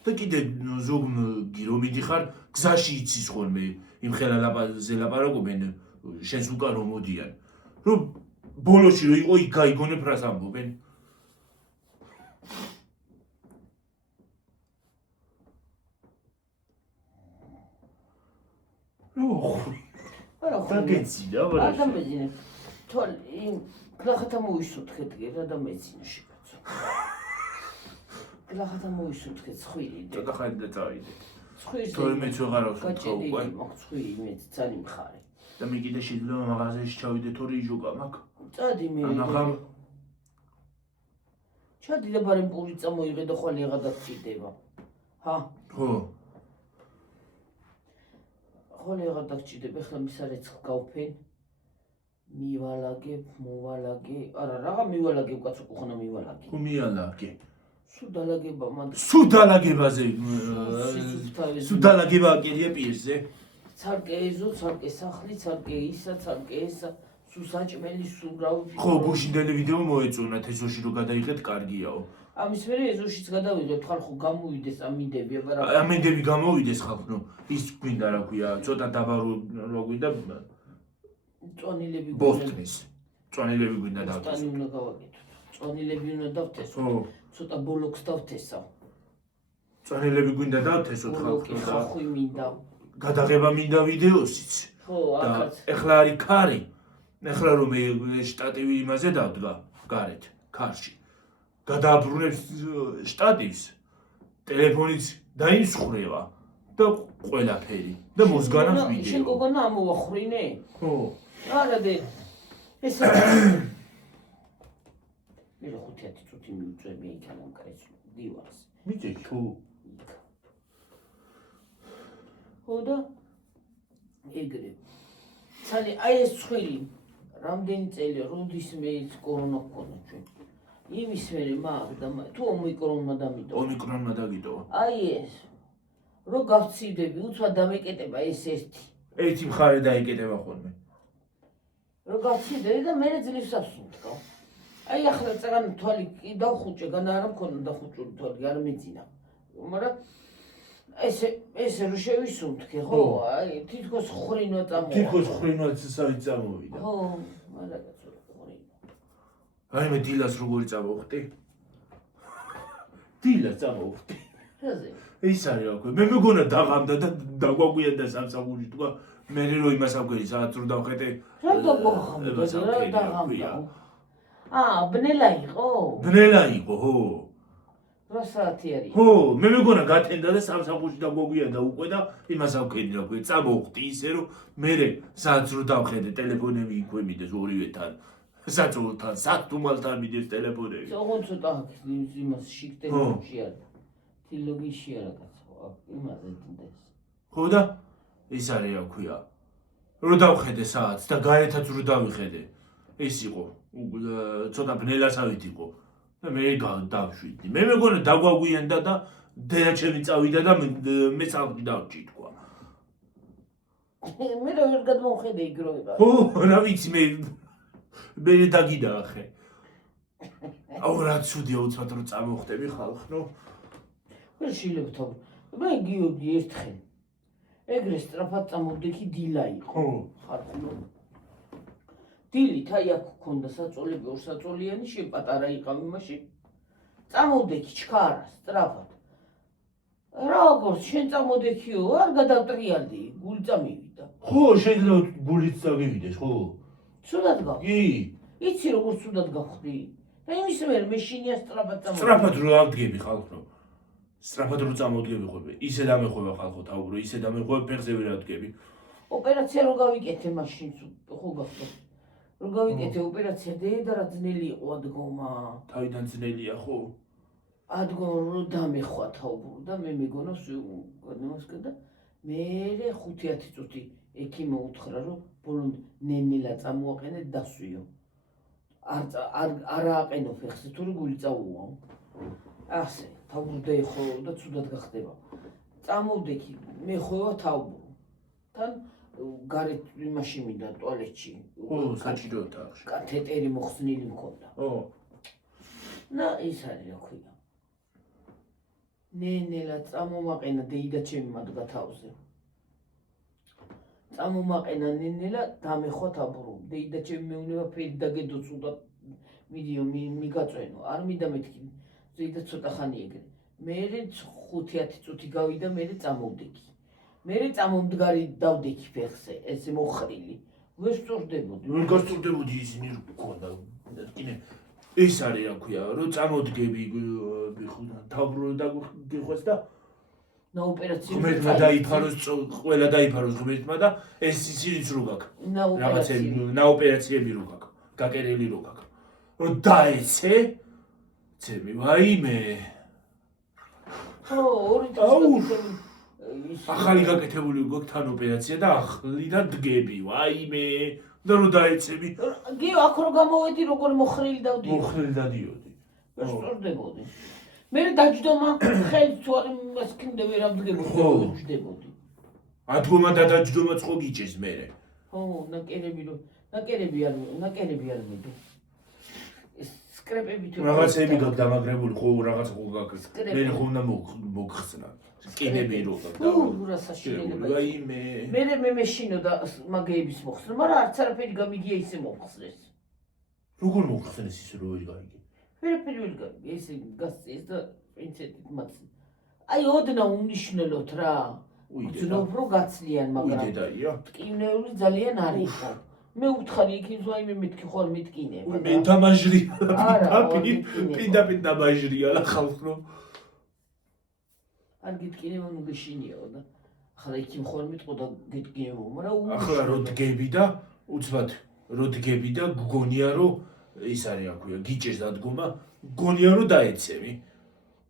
და კიდე ზოგმი რომ მიდიხარ გზაში იცის ხოლმე იმ ხელა ლაპარაკზე ლაპარაკობენ შენს უკან რომ მოდიან რომ ბოლოში რო იყო იქ გაიგონებ რას ამბობენ არა და გეციდა ვარ არა მეძინე თვალ იმ გლახათა მოისურთხეთ რა და მეძინე შეკაცო გლახათა მოისურთხეთ ხვირი ცოტა ხანი და წავიდე ხვირზე თორე მეც ვეღარ ავსვით უკვე ხვირი მეც ძალიან მხარი და მე კიდე შეიძლება მაღაზიაში ჩავიდე თორე იჟოკა მაქვს წადი მე ანახამ ჩადი და ბარემ პური წამოიღე და ხვალ ეღა დაგჭირდება ჰა ხო ხვალ ეღა დაგჭირდება ახლა მის არეცხ გავფენ მივალაგებ მოვალაგე არა რაღა მივალაგებ კაცო ხონა მივალაგე ხო მიალაგე სუდალაგება მანდ სუდალაგებაზე სუდალაგება კიდე პირზე ცალკე ეზო ცალკე სახლი ცალკე ისა ცალკე ესა სუსაჭმელი სურავი ხო გუშინდელი ვიდეო მოეწონათ ეზოში რო გადაიღეთ კარგიაო ამის მერე ეზოშიც გადავიღებ ხალხო გამოვიდეს ამინდები აბა რა ამინდები გამოვიდეს ხალხო ის გვინდა რა ქვია ცოტა დაბა რო გვინდა წონილები ბოსტნის წონილები გვინდა დავდეს წონილი უნდა გავაკეთო წონილები უნდა დავთესო ხო ცოტა ბოლოქს დავთესავ წანელები გვინდა დავთესოთ ხალხი ხალხს და ხახვი მინდა. გადაღება მინდა ვიდეოსიც. ხო, და ახაც. ეხლა არის ქარი. ეხლა რომ შტატივი იმაზე დავდგა გარეთ, ქარში. გადააბრუნებს შტატივს. ტელეფონიც დაიმსხვრევა და ყველაფერი და მოსგანავს შენ ვიდეო. გოგონა ამოვახრინე? ხო. არა დე. ესე მე 5-10 წუთი მივწვევი იქან ამ კრეცს დივარს. მიწე თუ ხო და ეგრე. ცალი აი ეს ცხვირი რამდენი წელია როდის მე კორონა გქონდა ჩვენ. იმის მერე მაგდა თუ ომიკრონმა დამიდო. ომიკრონმა დაგიდო. აი ეს რო გავცივდები უცბად დამეკეტება ეს ერთი. ერთი მხარე დაიკეტება ხოლმე. რო გავცივდები და მე ძლივს ასუნთქო. აი ახლა წაგან თვალი დავხუჭე, განა არ მქონდა დახუჭული თვალი, არ მეძინა. მაგრამ ესე რო შევისუნთქე, ხო? აი თითქოს ხრინვა წამოვიდა. თითქოს ხრინვა ცესავით წამოვიდა. ხო, მაგრამ ხრინვა. აი მე დილას როგორი წამოვხდი? დილას წამოვხდი. რაზე? ის არის აქვე. მე მეგონა დაღამდა და დაგვაგვიანდა სამსახური თქვა. მე რო იმას ავქერი საათს რო დავხედე. რა დაგვაღამდა? რა დაღამდა? ბნელა იყო? ბნელა იყო, ხო. რა საათი არის? ხო, მე მეგონა გათენდა და სამსახურში დაგვაგვიანდა უკვე და იმას ავქერი რა ქვია, წამოვხდი ისე რომ მე საათს რო დავხედე ტელეფონები იქვე მიდეს ორივეთან. საწოლთან, სათუმალთან მიდეს ტელეფონები. ოღონდ ცოტა იმას შიგტელებში არის. თილოგიში არა კაცო, იმაზე დინდეს. ხო და ის არის რა ქვია. რო დავხედე საათს და გარეთაც რო დავიხედე. ეს იყო ცოტა ბნელასავით იყო. და მე დავშვიდი. მე მეგონა დაგვაგვიანდა და დედაჩემი წავიდა და მე სახლში დავჭი თქვა. მე რა ვერ გადმოვხედე იქ რო ვიყავ. ხო, რა ვიცი მე დაგიდაახე. აუ რა ცუდია უცბად რომ წამოვხდები ხალხნო. ვერ შილებთო. მე გიოგი ერთხელ. ეგრე სტრაფად წამოვდექი დილა იყო. ხო. ხალხნო. დილით აი აქ გქონდა საწოლები ორ საწოლიანი, შენ პატარა იყავ იმაში. წამოვდექი ჩქარა სტრაფად. როგორც შენ წამოვდექიო, არ გადავტრიალდი, გული წამივიდა. ხო, შეიძლება გულიც წავივიდეს, ხო? ცუდად გავა. კი. იცი როგორ ცუდად გავხდი? და იმის მერე მე შინია სტრაფად წამოვდექი. სტრაფად რო ავდგები ხალხო. სტრაფად რო წამოვდგები ხოლმე. ისე დამეხვევა ხალხო თავრო, ისე დამეხვევა ფეხზე ვერ ავდგები. ოპერაცია რო გავიკეთე მაშინ ხო გახდა. რო გავიკეთე ოპერაცია დედა რა ძნელი იყო ადგომა. თავიდან ძნელია ხო? ადგომ რო დამეხვა თავბურ და მე მეგონა გადმოსკდა და მე 5-10 წუთი ექიმო უთხრა რომ ბოლომდე ნენელა წამოაყენე დასვიო. არ ააყენო ფეხზე თუ გული წაუვაო. ასე თავბურ დაიხო და ცუდად გახდება. წამოვდექი მე ხოვა თავბურ. თან გარეთ იმაში მინდა ტუალეტში. ხო, საჭირო ოთახში. კათეტერი მოხსნილი მქონდა. ხო. და ის არის რა ქვია. ნენელა წამომაყენა დეიდა ჩემი მადგა თავზე. წამომაყენა ნენელა დამეხვა თაბურო. დეიდა ჩემი მეუნება ფერი დაგედო ცუდად ვიდეო მიგაწვენო. არ მინდა მეთქი. ზედა ცოტა ხანი ეგრე. მე 5-10 წუთი გავიდა მე წამოვდექი. მე წამომდგარი დავდექი ფეხზე, ესე მოხრილი. ვერ სწორდებოდი. ვერ გასწორდებოდი ისინი გქონდა. კიდე ეს არის რა ქვია, რომ წამოდგები თავბრო დაგიხვეს და და ოპერაცია ღმერთმა დაიფაროს, ყველა დაიფაროს ღმერთმა და ეს ისინიც რო გაქვს. რაღაცები, ოპერაციები რო გაქვს, გაკერელი რო გაქვს. რომ დაეცე, ცემი, ვაიმე. ხო, ორი წუთი ახალი გაკეთებული გვაქვს თან ოპერაცია და ახლიდან დგები, ვაიმე. და რო დაეცები, გიო აქ რო გამოვედი, როგორ მოხრილი დავდიოდი. მოხრილი დადიოდი. ვერ სწორდებოდი. მე დაჯდომა ხელს თუ არ მასკინდა ვერ ავდგებოდი, ვჯდებოდი. ადგომა და დაჯდომა ხო გიჭეს მერე. ხო, ნაკერები არ მედი. სკრეპები თუ რაღაცები გაქვს დამაგრებული, ხო რაღაც ხო გაქვს. მე ხო უნდა მოგხსნა. სკინები რო გაქვს. რა საშინელება. ვაიმე. მე მეშინო და მაგეების მოხსნა, მაგრამ არც არაფერი გამიგია ისე მომხსნეს. როგორ მოგხსნეს ისე რო ვერ გაიგე? ვერაფერი ვერ გამიგია, ესე გასწეს და პრინციპით მათ აი ოდნა უნიშნელოთ რა. ვძნობ რომ გაცლიან, მაგრამ უიდედაია. მტკივნეული ძალიან არ იყო. მე უთხარი იქ ვაიმე მეთქი ხوار მეთკინება. მე თამაჟრია. არა, პირდაპირ თამაჟრია რა ხალხ რომ. არ გიტკინება ნუ გეშინიაო და ახლა იქ ხوار მეტყოდა გიტკინება, მაგრამ ახლა რო დგები და უცბად რო დგები და გგონია რომ ის არის აქვია გიჭერს დადგომა, გგონია რომ დაეცემი.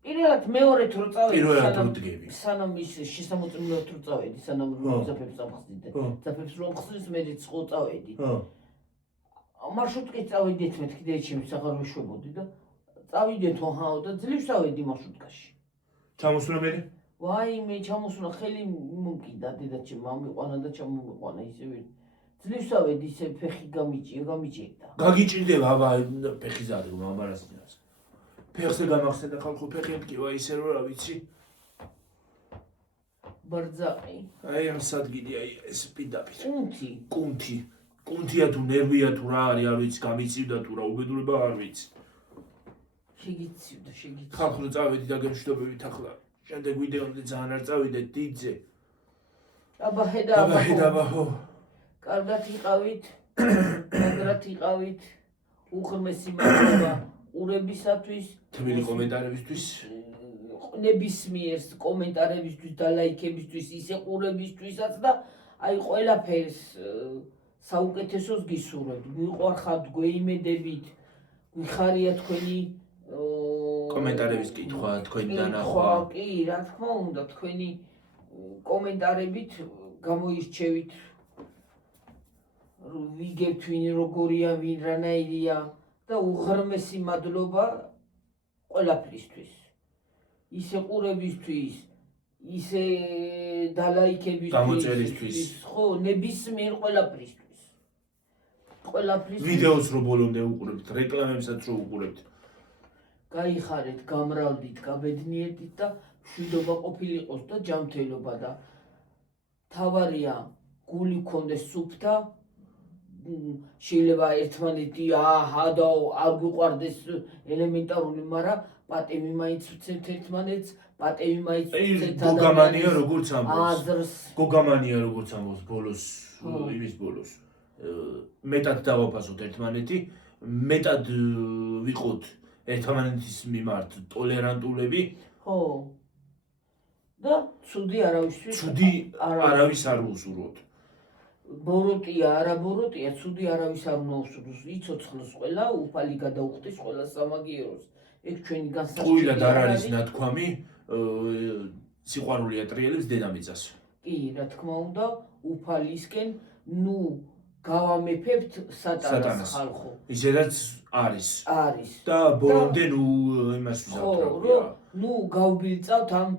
პირველად მეორეთ რო წავედი, პირველად რო დგები. სანამ ის შესამოწმებლად რო წავედი, სანამ ზაფებს ამხსნიდე. ზაფებს რო ამხსნის, მე რიცხო წავედი. მარშრუტკით წავედი 11 კილომეტრით აღარ ვეშვებოდი და წავიდეთ ოჰაო და ძლივს წავედი მარშრუტკაში. ჩამოსვლა მე? ვაიმე, ჩამოსვლა ხელი მომკიდა დედაჩემ, მამიყვანა და ჩამომიყვანა ისევე. ძლივს წავედი ისე ფეხი გამიჭირდა. გაგიჭირდება აბა ფეხი ზადგმა ამარასწინას. ფეხზე გამახსენდა ხალხო ფეხი მტკივა ისე რომ რა ვიცი. ბარძაყი. აი ამ სადგილი აი ეს პირდაპირ. კუნთი. კუნთია თუ ნერვია თუ რა არის არ ვიცი გამიცივდა თუ რა უბედურება არ ვიცი. შეგიცივდა. ხალხო წავედი და გემშვიდობებით ახლა. შემდეგ ვიდეომდე ძალიან არ წავიდეთ დიდზე. აბა ხედა ხო. კარგად იყავით, მაგრად იყავით, უღრმესი მადლობა ყურებისათვის, თბილი კომენტარებისთვის, ნებისმიერ კომენტარებისთვის და ლაიქებისთვის, ისე ყურებისთვისაც და აი ყველაფერს საუკეთესოს გისურვებთ. გვიყვარხართ, გვეიმედებით, გვიხარია თქვენი კომენტარების კითხვა, თქვენი დანახვა. კი, რა თქმა უნდა, თქვენი კომენტარებით გამოირჩევით. ვიგებთ ვინ როგორია, ვინ რანაირია და უღრმესი მადლობა ყველაფრისთვის. ისე ყურებისთვის, ისე დალაიქებისთვის, გამოწერისთვის, ხო, ნებისმიერ ყველაფრისთვის. ვიდეოს რო ბოლომდე უყურებთ, რეკლამებსაც რო უყურებთ. გაიხარეთ, გამრავლდით, გაბედნიერდით და მშვიდობა ყოფილიყოს და ჯანმრთელობა და თავარია გული გქონდეს სუფთა. შეიძლება ერთმანეთი აჰა და არ გვიყვარდეს ელემენტარული, მაგრამ პატევი მაინც ვცემთ ერთმანეთს, პატევი მაინც ვცემთ გოგამანია როგორც ამბობს. აზრს. გოგამანია როგორც ამბობს ბოლოს, იმის ბოლოს. მეტად დავაფასოთ ერთმანეთი, მეტად ვიყოთ ერთმანეთის მიმართ ტოლერანტულები. ხო. და ცუდი არავის არ უსურვოთ. ბოროტია, არა ბოროტია, ცუდი არავის არ უნდა უსურვოს. იცოცხლოს ყველა, უფალი გადაუხდის ყველა სამაგიეროს. ეგ ჩვენი განსაზღვრება. ყვილად არ არის ნათქვამი, სიყვარული ატრიელებს დედამიწას. კი, რა თქმა უნდა, უფალისკენ, ნუ გავამეფებთ სატანას ხალხო. ისედაც არის. და ბოლომდე ნუ იმას ვიზავთ რა ქვია. ნუ გავბილწავთ ამ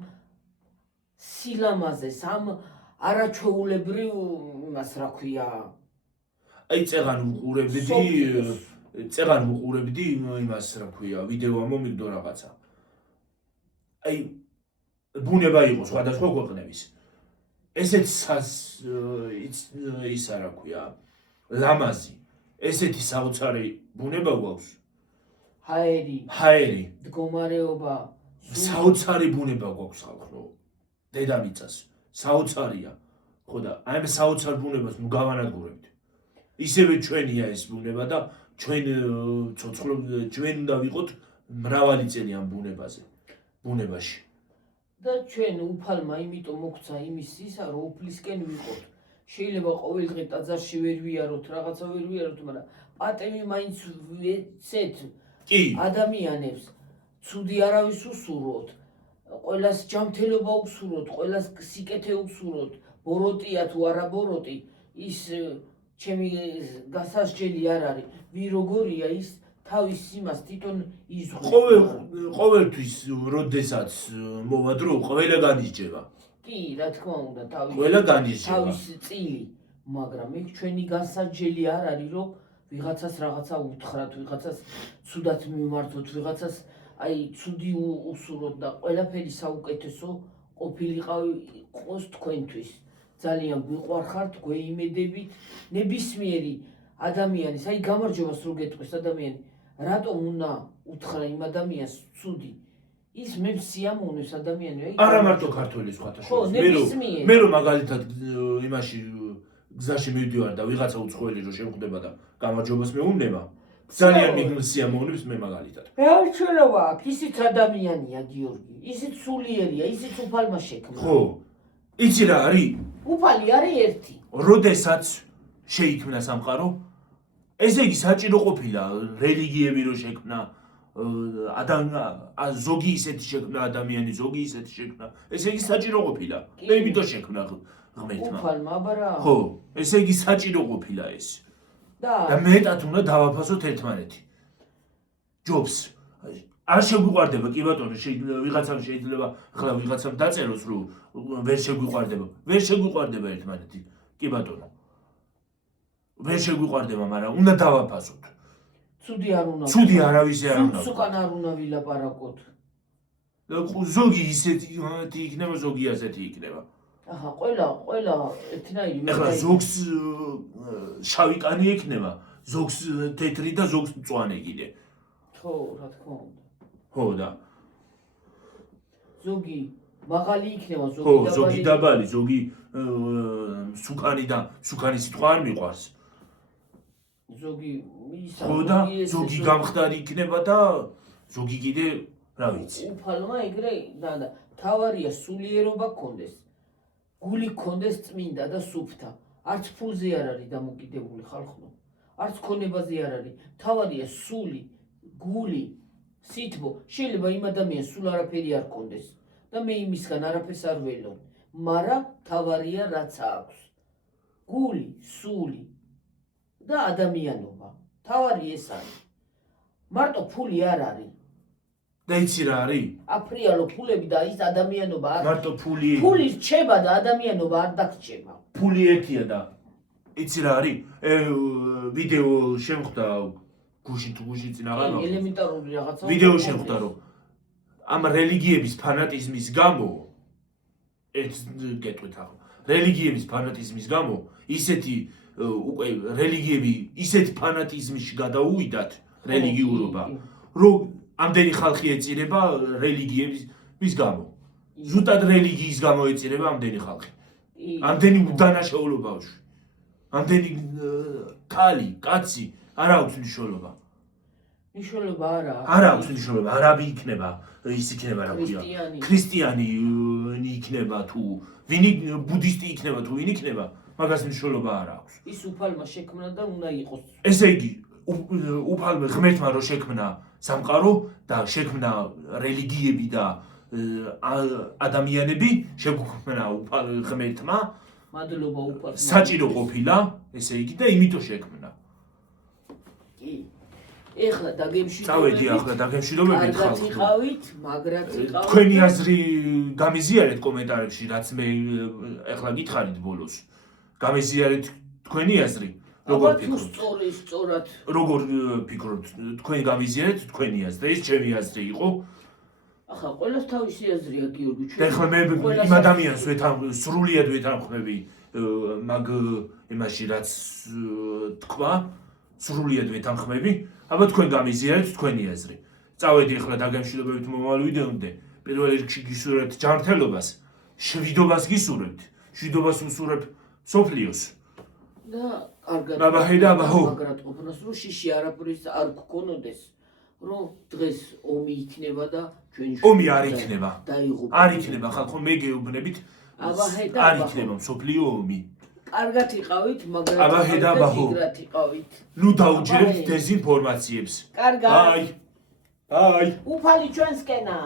სილამაზეს, ამ არაჩვეულებრივ იმას რა ქვია. აი წეღან ვუყურებდი იმას რა ქვია, ვიდეო მომიგდო რაღაცა. აი ბუნება იყო სხვადასხვა ქვეყნების. ესეც ისა რა ქვია, ლამაზი. ესეთი საოცარი ბუნება გვაქვს. ჰაერი. მდგომარეობა. საოცარი ბუნება გვაქვს ხალხო. დედამიწას. საოცარია. ხო და აი ამ საოცარ ბუნებას ნუ გავანადგურებთ. ისევე ჩვენია ეს ბუნება და ჩვენ ჩვენ უნდა ვიყოთ მრავალი წელი ამ ბუნებაში. და ჩვენ უფალმა იმიტომ მოგცა იმის ისა, რომ უფლისკენ ვიყოთ. შეიძლება ყოველ დღე ტაძარში ვერ ვიაროთ, რაღაცა ვერ ვიაროთ, მაგრამ პატევი მაინც ვეცეთ ადამიანებს. ცუდი არავის უსურვოთ. ყველას ჯანმრთელობა უსურვოთ, ყველას სიკეთე უსურვოთ. ბოროტია თუ არა ბოროტი, ის ჩემი გასასჯელი არ არის. ვინ როგორია ის თავის იმას თვითონ იზღვის. ყოველთვის როდესაც მოვა დრო, ყველა განისჯება. კი, რა თქმა უნდა, თავის წილი, მაგრამ ეგ ჩვენი გასასჯელი არ არის, რომ ვიღაცას რაღაცა უთხრათ, ვიღაცას ცუდად მიმართოთ, ვიღაცას აი ცუდი უსურვოთ და ყველაფერი საუკეთესო ყოფილიყოს თქვენთვის. ძალიან გვიყვარხართ, გვეიმედებით, ნებისმიერი ადამიანის, აი გამარჯვებას რო გეტყვის ადამიანი, რატომ უნდა უთხრა იმ ადამიანს ცუდი? ის მე სიამოვნებს ადამიანია. არა მარტო ქართველი სხვათა ხო, ნებისმიერი. მე რომ მაგალითად იმაში გზაში მივდივარ და ვიღაცა უცხოელი რო შემხვდება და გამარჯვებას მეუბნება, ძალიან სიამოვნებს მე მაგალითად. რაჩელობა აქვს, ისიც ადამიანია გიორგი, ისიც სულიერია, ისიც უფალმა შექმნა. ხო. იცი რა არის? უფალი არის ერთი. როდესაც შეიქმნა სამყარო, ესე იგი საჭირო ყოფილა რელიგიები რო შექმნა, ზოგი ისეთი შექმნა ადამიანი, ზოგი ისეთი შექმნა. ესე იგი საჭირო ყოფილა. და იმიტომ შექმნა ღმერთმა. უფალმა, აბარა. ხო, ესე იგი საჭირო ყოფილა ეს. და მეტად უნდა დავაფასოთ ერთმანეთი. ჯობს. არ შეგვიყვარდება კი ბატონო, ვიღაცამ შეიძლება ახლა ვიღაცამ დაწეროს რომ ვერ შეგვიყვარდება. ვერ შეგვიყვარდება ერთმანეთი. კი ბატონო. ვერ შეგვიყვარდება, მაგრამ უნდა დავაფასოთ. ცუდი არ უნდა. ცუდი არავისი არ უნდა. სუკან არ უნდა ვილაპარაკოთ. ზოგი ისეთი იქნება, ზოგი ასეთი იქნება. აჰა, ყველა ერთნაირი. ეხლა ზოგს შავი კანი ექნება, ზოგს თეთრი და ზოგს მწვანე კიდე. ხო, რა თქმა უნდა. ხო და ზოგი მაღალი იქნება, ზოგი დაბალი, ზოგი სუკანი და სუკანი სიტყვა არ მიყვარს. ზოგი ისა. ხო და ზოგი გამხდარი იქნება და ზოგი კიდე რა ვიცი. უფალმა ეგრე და თავარია სულიერობა გქონდეს. გული გქონდეს წმინდა და სუფთა. არც ფულზე არ არის დამოკიდებული ხალხო. არც ქონებაზე არ არის. თავარია სული, გული, სითბო. შეიძლება იმ ადამიანს სულ არაფერი არ გქონდეს და მე იმისგან არაფერს არ ველონ. მაგრამ თავარია რაც აქვს. გული, სული და ადამიანობა. თავარი ეს არის. მარტო ფული არ არის. და იცი რა არის? აფრიალო ფულები და ის ადამიანობა არ. მარტო ფული. ფული რჩება და ადამიანობა არ დაგრჩება. ფული ერთია და იცი რა არის? ვიდეო შემხვდა გუშინ წინ აღარ მახსოვს. ელემენტარული რაღაცა. ვიდეო შემხვდა რომ ამ რელიგიების ფანატიზმის გამო ერთ გეტყვით ახლა. რელიგიების ფანატიზმის გამო ისეთი უკვე რელიგიები ისეთ ფანატიზმში გადაუვიდათ რელიგიურობა, რომ ამდენი ხალხი ეწირება რელიგიების გამო. ზუსტად რელიგიის გამო ეწირება ამდენი ხალხი. ამდენი უდანაშაულებაში. ამდენი ქალი, კაცი არ აქვს მნიშვნელობა. მნიშვნელობა არა. არ აქვს მნიშვნელობა, არაბი იქნება, ის იქნება რა ქვია. ქრისტიანი იქნება თუ ვინი ბუდისტი იქნება თუ ვინ იქნება, მაგას მნიშვნელობა არ აქვს. ის უფალმა შექმნა და უნდა იყოს. ესე იგი, უფალმა ღმერთმა რო შექმნა სამყარო და შექმნა რელიგიები და ადამიანები, შექმნა ღმერთმა, მადლობა უფალს. საჭირო ყოფილა, ესე იგი და იმიტომ შექმნა. კი. ეხლა დაგემშვიდობებით. წავედი ახლა დაგემშვიდობებით ხალხო. კარგად იყავით, მაგრად იყავით. თქვენი აზრი გამიზიარეთ კომენტარებში, რაც მე ეხლა გითხარით ბოლოს. გამიზიარეთ თქვენი აზრი. როგორ ფიქრობთ? სწორად. როგორ ფიქრობთ? თქვენ გამიზიარეთ თქვენი აზრი, ეს ჩემი აზრი იყო. ახლა ყველას თავისი აზრია გიორგი. და ეხლა მე იმ ადამიანს სრულიად ვეთანხმები მაგ იმაში რაც თქვა, სრულიად ვეთანხმები. აბა თქვენ გამიზიარეთ თქვენი აზრი. წავედი ახლა დაგემშვიდობებით მომავალ ვიდეომდე. პირველ რიგში გისურვებთ ჯანმრთელობას, შვიდობას გისურვებთ. შვიდობას უსურვებ სოფლიოს. და კარგად. მაგრამ ყოფნას რომ შიში არაფრის არ გქონოდეს, რომ დღეს ომი იქნება და ჩვენ ომი არ იქნება. არ იქნება ხალხო, მე გეუბნებით. არ იქნება მსოფლიო ომი. კარგად იყავით, მაგრამ კარგად იყავით. ნუ დაუჯერებთ დეზინფორმაციებს. კარგად. აი. უფალი ჩვენსკენა.